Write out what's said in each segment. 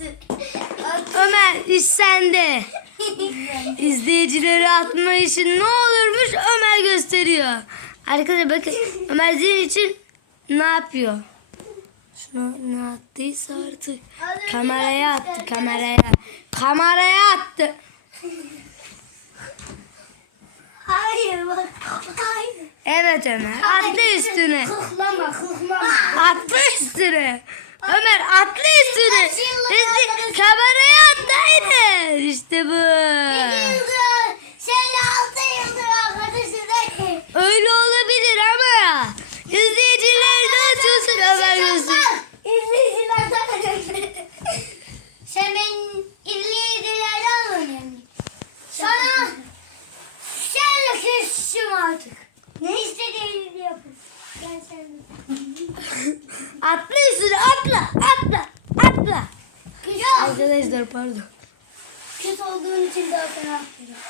attı. Attı. Ömer iş sende. İzleyicileri atma işi ne olurmuş Ömer gösteriyor. Arkadaşlar bakın Ömer senin için ne yapıyor? Şunu ne attıysa artık. Kameraya attı kameraya. Kameraya attı. Hayır bak. Hayır. Evet Ömer atla üstüne. Kıhlama kıhlama. Atla üstüne. Ömer atla üstüne. Arkadaşım. kameraya attı İşte bu. Sen altı yıldır arkadaşın. Öyle olabilir ama izleyicileri ne atıyorsun Ömer göster. İzleyicilerden Sen benim izleyicilerden önemli. Sana senle küstüm artık. Ne istediğini Atla üstüne atla atla atla. Yok. Arkadaşlar pardon. Küs olduğun için daha sana affediyorum.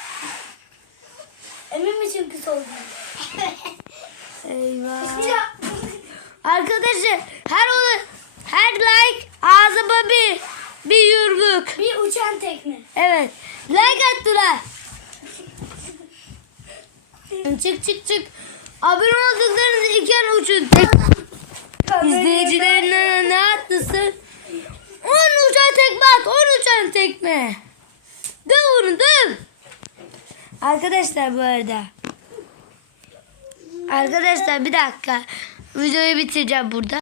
Emin misin küs olduğunu? Eyvah. Ya. Arkadaşlar her olur her like ağzıma bir bir yumruk. Bir uçan tekne. Evet. Like attılar. çık çık çık. Abone olduklarınız iken uçun. Tek- İzleyicilerine ne attısın? On uçan tekme at. On uçan tekme. Onu döv. Arkadaşlar bu arada. Arkadaşlar bir dakika. Videoyu bitireceğim burada.